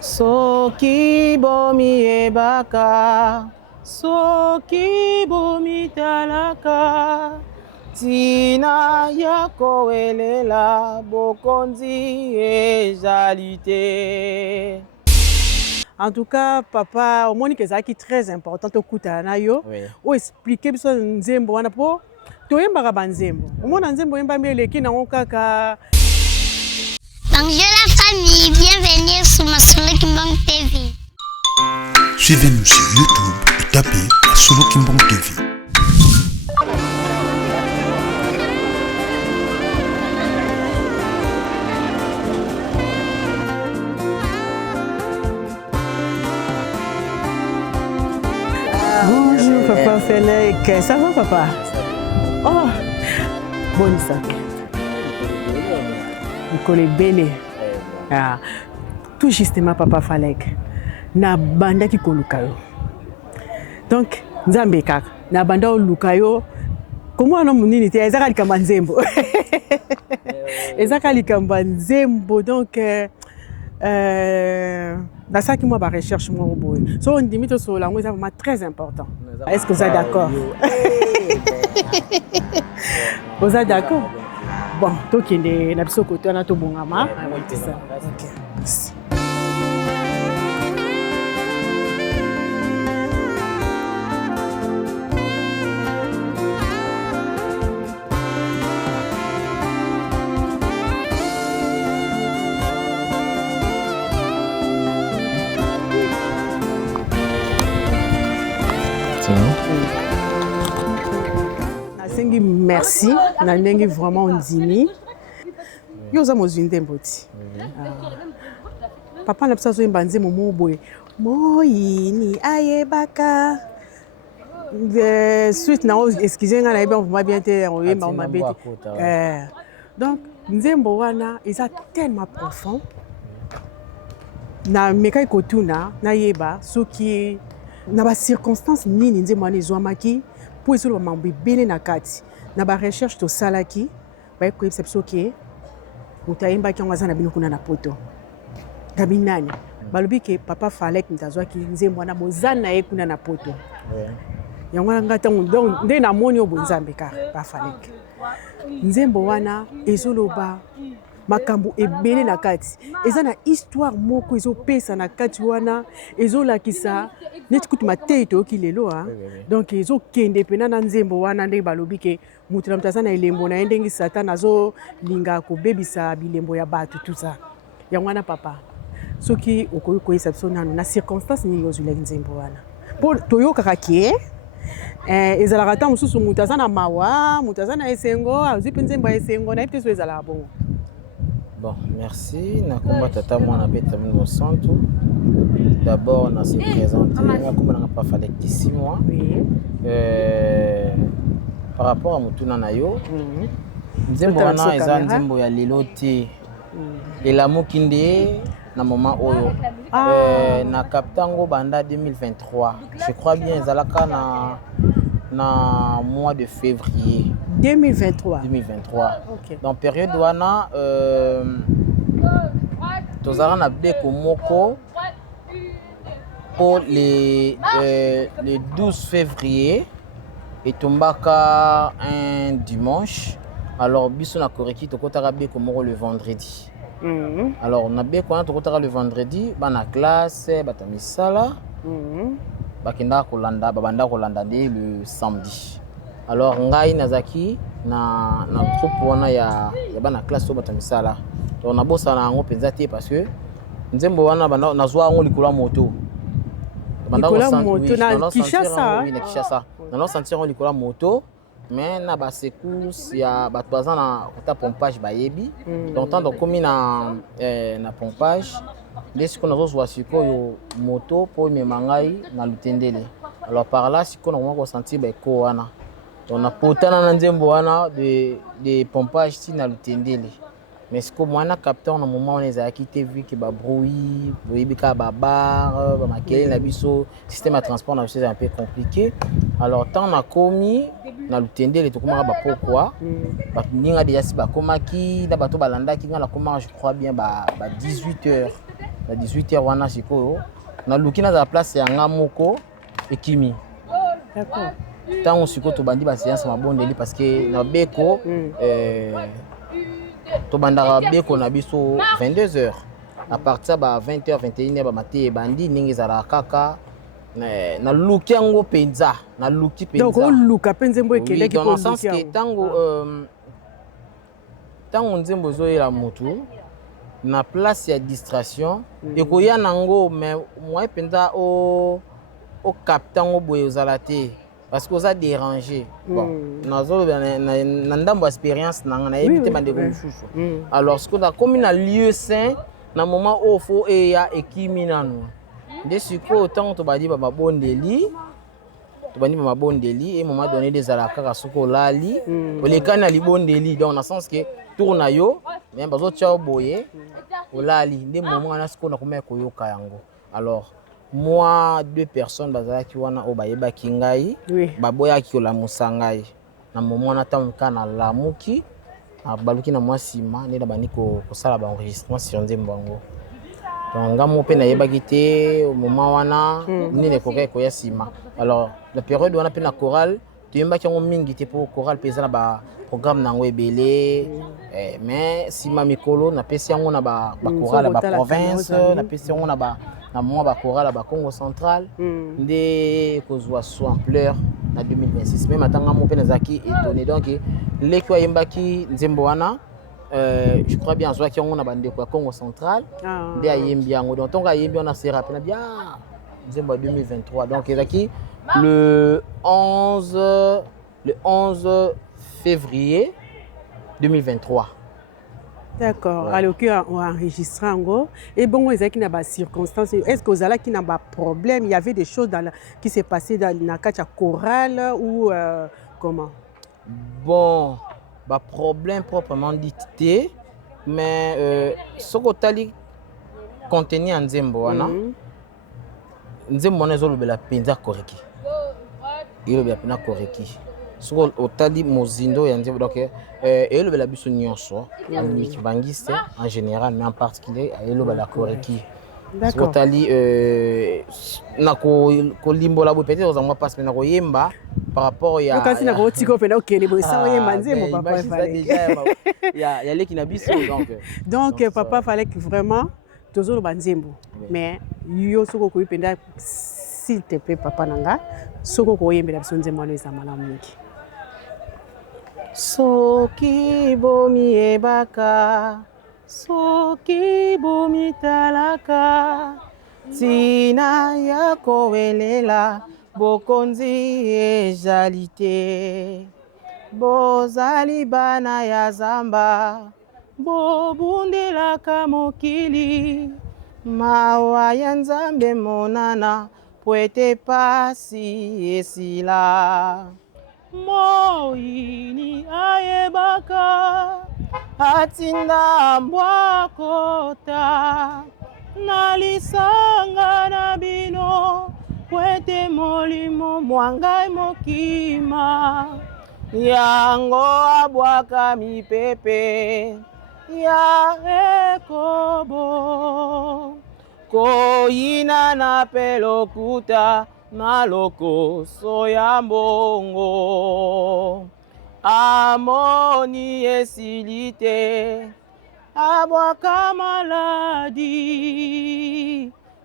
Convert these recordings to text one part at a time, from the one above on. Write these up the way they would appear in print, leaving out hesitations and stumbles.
Soki bomi ebaka, soki bomi talaka, tina yako elela bokonzi ejalite. En tout cas, papa, au moins, c'est qui très important au kuta na yo. O expliquer biso nzembo wana po toyembaka banzembo. Au moins nzembo yemba meleki na kaka. Bonjour la famille, bienvenue sur Masolo Kimbang TV. Suivez-nous sur YouTube et tapez Masolo Kimbang TV. Bonjour papa Félix, ça va papa? Oh, bonne santé. Nicole Bélé. Ah, tout justement papa Félix. Na banda ki kolukayo. Donc, nzambe kaka. Na banda olukayo. Comment on munini te ezaka likamba nzembo. Ezaka likamba nzembo donc dans ça qui moi ba recherche moi boy. So on dit mito so langue c'est vraiment très important. Est-ce que vous êtes d'accord? Vous êtes d'accord? Bon, donc il est na biso côté na to bongama. OK. Merci. Merci, nandengi vraiment ondimi. Yo za mozinde mboti. Papa na psa zo imbanze momo boy. Moyini ayebaka. Suite na excusez nga na eba on va bien te oyemba on mabete. Donc nzembo wana eza tellement profond. Na mekai kotuna na yeba soki na ba circonstances nini nzembo wana ezwamaki pour ezolo mambo ebele na kati. Na ba recherche to salaki ba ko exception ke utayemba ki ngwaza na bino kuna na poto gabinani balobi ke papa Félix mtazwa ki nzembo na bozana ye kuna na poto yango ngata donc nde na moni obonzambe ka pa Félix nzembo wana ezoloba makambo ebele na kati eza na histoire moko ezopesa na kati wana ezolakisa neti kutu matei toyoki lelo donc ezokende pena na nzembo wana ndenge balobi ke mutu na mutu aza na elembo na ye ndenge Satan azolinga kobebisa bilembo ya bato tout ça yango wana papa soki okoki koyesa biso nano na circonstance nini ozwilaki nzembo wana mpo toyokaka kie ezalaka ta mosusu mutu aza na mawa mutu aza na esengo azwi mpe nzembo ya esengo nayebi te so ezalaka bongo. Bon, merci. Nakomba tata mwana beta mino santo. D'abord, on s'est présenté. Comme on n'a pas fallu que 6 mois. Oui. Par rapport à Mutuna Nayo, nzembo wana eza nzembo ya liloti. Et la mokinde na moment oyo. Na kaptango banda 2023. Je crois bien ezalaka na mois de février 2023. Okay. Dans période wana tozala na beko moko pour le 12 février et tombaka un dimanche. Alors biso na koreki tokotaka beko moko le vendredi. Alors na beko wana tokotaka le vendredi bana classe batamisala. Bakenda kolanda babanda kolanda dès le samedi. Alors ngai nazaki na groupe wana ya bana classe oyo batamisala. Donc na bossa na ngo penza te parce que nzembo wana bana nazwa ngo likolo moto. Banda ko moto na Kinshasa. Oui, na Kinshasa. Na sentir ngo likolo moto mais na ba secousse ya bato baza na kota pompage bayebi. Donc tant komi na pompage les qu'on a reçu sikoyo moto pour me mangai na lutendele. Alors par là siko na ko sentir ba ko wana. On a potana na nzembo wana de pompage si na lutendele. Mais siko mwana capteur na moment on les a quitté vu que ba bruit, boyebika ba bar, ba makele na biso, système de transport na c'est un peu compliqué. Alors tant na komi na lutendele to komaka ba pourquoi? Ba ninga déjà si ba komaki da bato balanda ki ngala comment je crois bien ba 18h. na 18h wana sikoyo naluki nazala place ya nga moko ekimi. D'accord. Ntango sikoyo tobandi baséance mabondeli parce que na beko tobandaka beko na biso 22h. À partir de 20h, 21h, bamate bandi ndenge ezalaka kaka na luki yango penza, na luki penza. Donc on luka penza mbo ekendeki dans le sens que tango nzembo zoyela mutu na place ya distraction ekoya nango mais moi penza o capter ngo boye ozala te parce que oza dérangé. Bon, nazo na ndambo expérience nanga na yebite bandeko mususu. Alors ce qu'on a comme un lieu sain na moment où faut eya ekimi nanu. De siko autant to badi ba bondeli. To bandi ba bondeli et moment donné des alaka soko lali. Olekana li bondeli donc dans le sens que tourna yo mais bazo tia boye olali nde moment na siko na komeka koyoka yango. Alors moi 2 personnes bazalaki wana o bayeba kingai baboya ki ola musangai na moment na tamuka na lamuki baluki na mwasima nde na bani ko sala ba enregistrement sur nzembo yango. Donc ngamo pe na yebaki te au moment wana nene ko ko ya sima. Alors la période wana pe na chorale tuyembaki yango mingi te pour chorale pesa na ba programme nango ebele mais sima mikolo na pesi yango na ba chorale ba province na pesi yango na ba na moi ba chorale ba Congo central nde kozwa so ampleur na 2026 même atanga mo pe nazaki étonné donc leki ayembaki nzembo wana je crois bien soit qui on a bandé quoi Congo central nde ayembi yango donc tonga ayembi on a se rappelé bien nzembo 2023 donc ezaki le 11 février 2023. D'accord. Ouais. Alors qu'on a enregistré en gros. Et bon, il y a des circonstances. Est-ce que vous avez qui n'a pas problème? Il y avait des choses qui s'est passé dans la chorale ou comment? Bon, bah problème proprement dit, mais ce que tu contenu en Nzembo, Nzembo on est la penza koreki. Il est bien koreki. Ce que tu mozindo et Nzembo donc et le bela biso nyonso bangiste en général mais en particulier et le bela koreki. D'accord. Tali na ko limbola bo peut-être aux moi passe mais na ko yemba par rapport ya quand na ko tiko pe na ok ni bo ça yemba nzembo papa fallait ya les qui na biso donc papa fallait que vraiment toujours banzembo mais yo soko ko penda s'il te plaît papa nanga soko ko yembela biso nzembo no eza malamu mingi. Soki bomi ebaka soki bomi talaka tina ya kowelela bokonzi ezali te bozali bana ya zamba bobundelaka mokili mawa ya nzambe monana po ete pasi esila moyini ayebaka atinda mbwa kota na lisanga na bino kwete molimo mwangai mokima yango abwaka mipepe ya ekobo koyina na pelokuta na lokoso ya mbongo amoni esili te abwaka maladi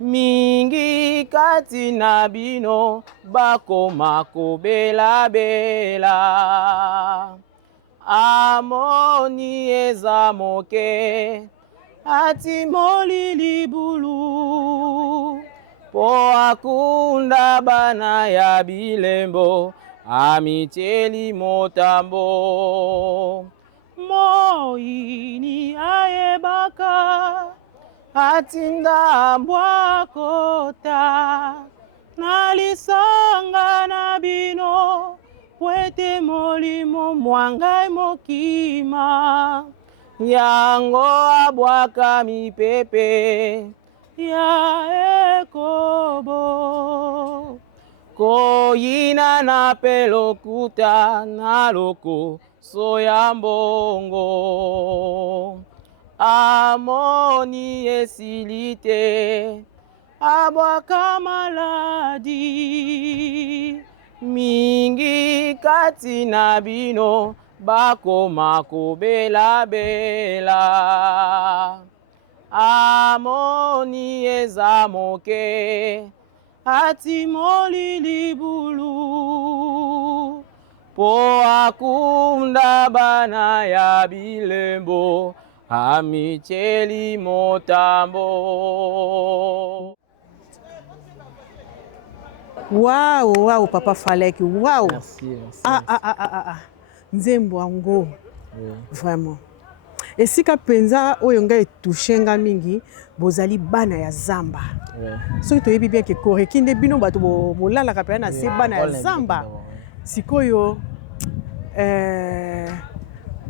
mingi kati na bino bakoma kobelabela amoni eza moke atimoli libulu po akunda bana ya bilembo amiteli motambo moyini ayebaka atinda mbwa kota na lisanga na bino kwete molimo mwangai mokima yango abwaka mipepe ya ekobo koyina na pelokuta na lokoso ya mbongo amoni esili te, abwaka maladi mingi kati na bino bakoma kobela-bela. Amoni eza moke atimoli libulu po akunda bana ya bilembo amicheli motambo. Waouh, Papa Falek, waouh. Merci. Nzembo yango. Oui. Vraiment. Esika penza oyo ngai touchenga mingi bozali bana ya zamba. Soki toyebi bien ke koreki nde bino bato bolalaka pe na se bana ya zamba. Sikoyo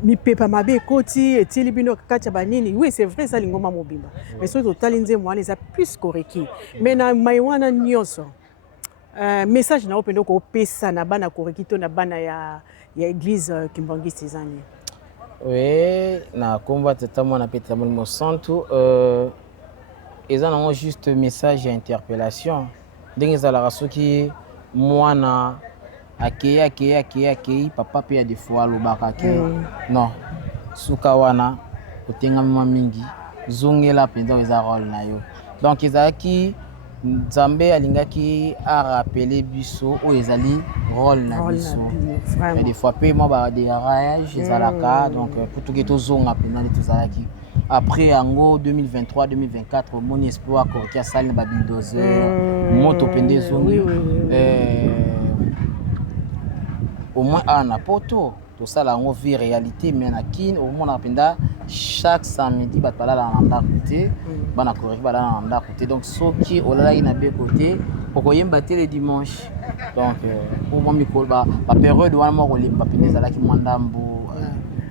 mipepa mabe ekoti etili bino kati ya banini. Oui, c'est vrai ça lingoma mobimba. Mais soki totali nzembo wana eza plus koreki. Mais na mai wana nyonso message na opendo ko pesa na bana koreki to na bana ya église Kimbangiste ezani. Oui, na komba tata mwana pe tata mwana santu eza nango juste message ya interpellation ndenge ezalaka soki mwana akei papa pe ya des fois alobaka ke non suka wana kotengama mingi zongela mpenza eza role na yo. Donc ezalaki Nzambe alingaki a rappelé biso oyo ezali rôle na biso. Des fois pe moi ba déraillage ezalaka donc pour tout que tozonga pena les tozalaki. Après yango 2023 2024 mon espoir qui a sali ba bulldozer moto pende zongi au moins un poto tout ça là on vit réalité mais na kin au moins napenda chaque samedi bat pala la nda côté bana correct bala na nda côté donc soki olala ina be côté poko yemba te le dimanche donc pour moi mikol ba période wana mo ko limba pende zala ki mwandambu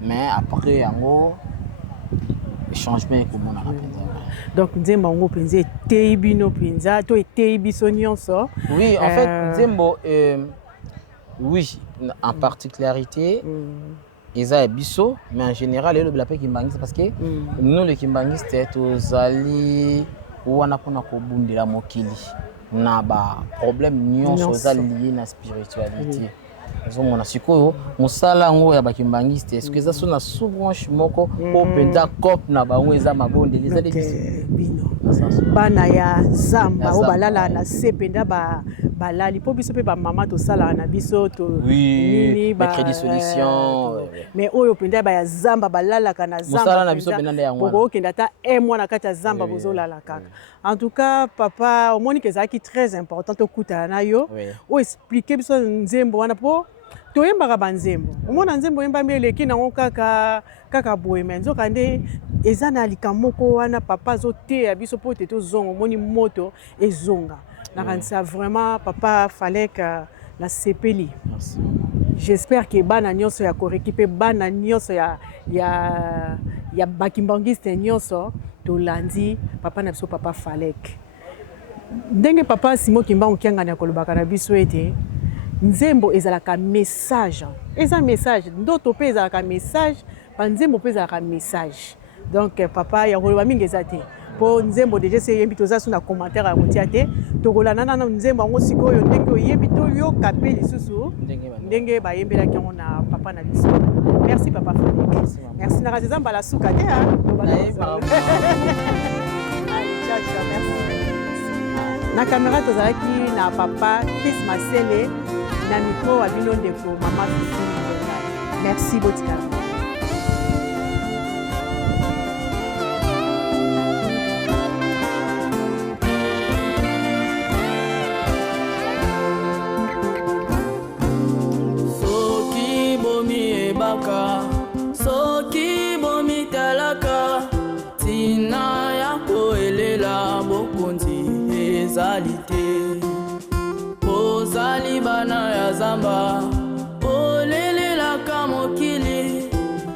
mais après yango changement ko mona na penza. Donc nzembo ngo penza teibino penza to teibiso nyonso. Oui, en fait nzembo oui, en particularité, ils ont biso, mais en général, le blapé Kimbangiste parce que nous, les Kimbangistes, tous allés où on a pour nous la mokili, na ba problème nions liés na spiritualité. Donc on a su que musala ngo ya ba Kimbangiste, est-ce que ça sonne à sous-branche moko au penda cop na ba ngeza mabonde les allés bino. Bana ya zamba o balala na sependa balali po biso pe ba mama to sala na biso to nini ba crédit solution mais oyo penda ba ya zamba balala kana zamba musala na biso penda ya ngwana boko kenda ta mwana kati ya zamba bozolala kaka. En tout cas papa au moni kezaki très important to kuta na yo o expliquer biso nzembo wana po toyembaka banzembo omona nzembo yembami eleki nango kaka boye me nzoka nde eza na likambo moko wana papa azoteya biso po te tozonga omoni moto ezonga nakanisa vraiment papa Falek na sepeli. J'espère que bana nyonso ya koreki pe bana nyonso ya bakimbangiste nyonso tolandi papa na biso papa Falek ndenge papa Simo Kimbangu kiangana ya kolobaka na biso ete nzembo ezalaka message eza message ndoto pe ezalaka message banzembo pe ezalaka message donc papa ya koloba mingi eza te po nzembo deja se yembi toza su na commentaire ya kotia te tokolana na nzembo yango sikoyo ndenge oyebi toyoka pe lisusu ndenge bayembelaki yango na papa na biso. Merci papa Falek. Merci na raza mbala suka te na caméra tozalaki na papa Chris Masele na micro à bino ndeko mama Fifi. Merci botika. Soki bomi ebaka soki bomi talaka tina ya koelela bokonzi ezali te ozali bana ya zamba olelelaka mokili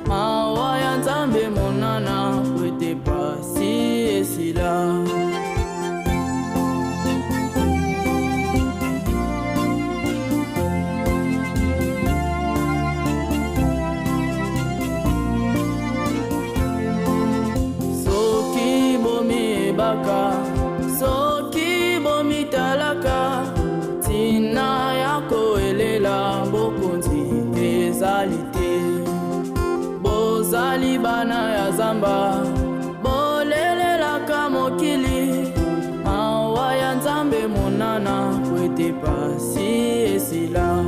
mawa ya nzambe monana kwete pasi esila boyemba bolelelaka mokili mawa ya nzambe monana po ete pasi esila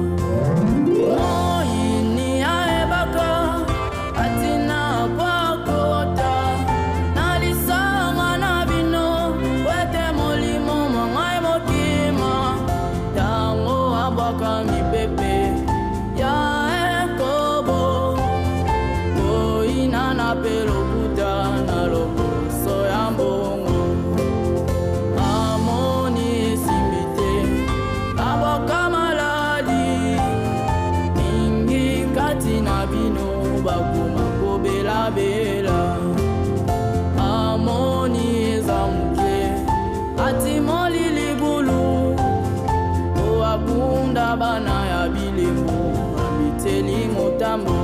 moyini ayebaka atina pakota na lisanga na bino po ete molimo mangai mokima ntango abwaka mipepe ya ekobo boyina na pe lokuta na loposo ya mbongo amoni esimbi te abwaka maladi mingi kati na bino bakoma kobelabela amoni eza moke atimoli libulu oakunda bana ya bilemo abiteli motambo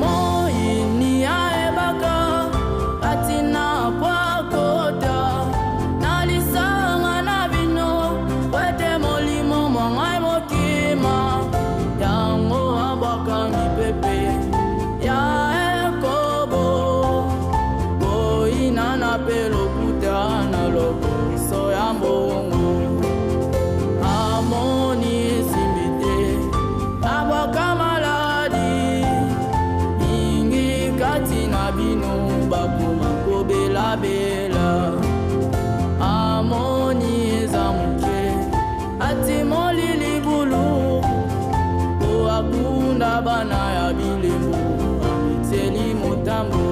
moyini ayebaka atina pakota na lisanga na bino wete molimo mwangai mokima yango abwaka mipepe ya ekobo boyina na pe lokuta na loposo ya mbongo amoni esimbi te abwaka maladi mingi kati na bino bakoma kobelabela amoni eza moke atimoli libulu oakunda bana ya bilemo amiteli motambo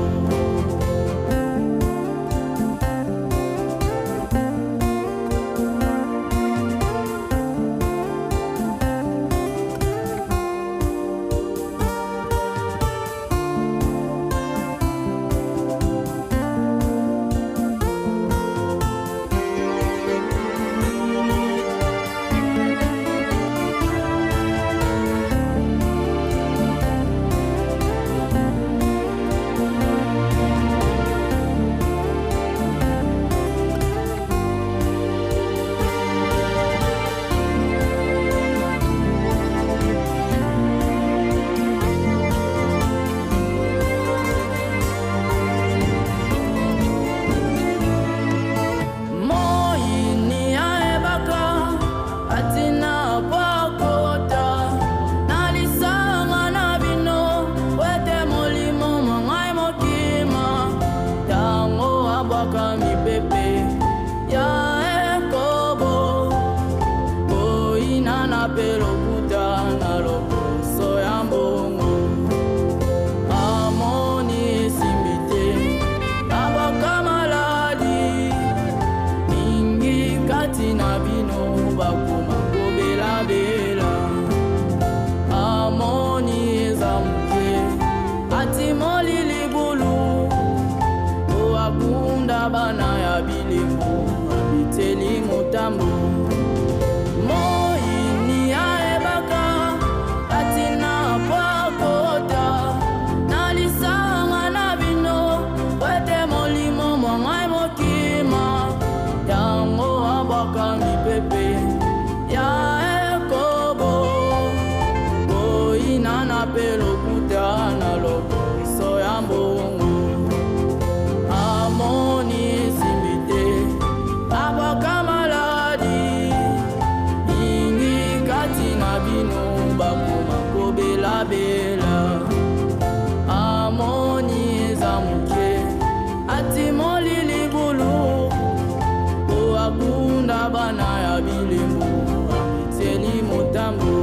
moyini ayebaka atina pakota na lisanga na bino wete molimo mwangai mokima ntango abwaka mipepe ya ekobo boyina na pe lokuta na loposo ya mbongo amoni esimbi te abwaka maladi mingi kati na bino bakoma kobelabela amoni eza moke atimoli libulu oakunda bana ya bilemo abiteli motambo moyini ayebaka atina pakota na lisanga na bino wete molimo mwangai mokima yango abwaka mipepe ya ekobo boyina na pe lokuta na loposo ya mbongo amoni esimbi te abwaka maladi mingi kati na bino bakoma kobelabela amoni eza moke atimoli libulu oakunda bana ya bilemo amiteli motambo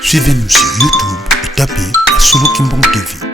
Suivez-nous sur YouTube et tapez Solo Kimbong TV.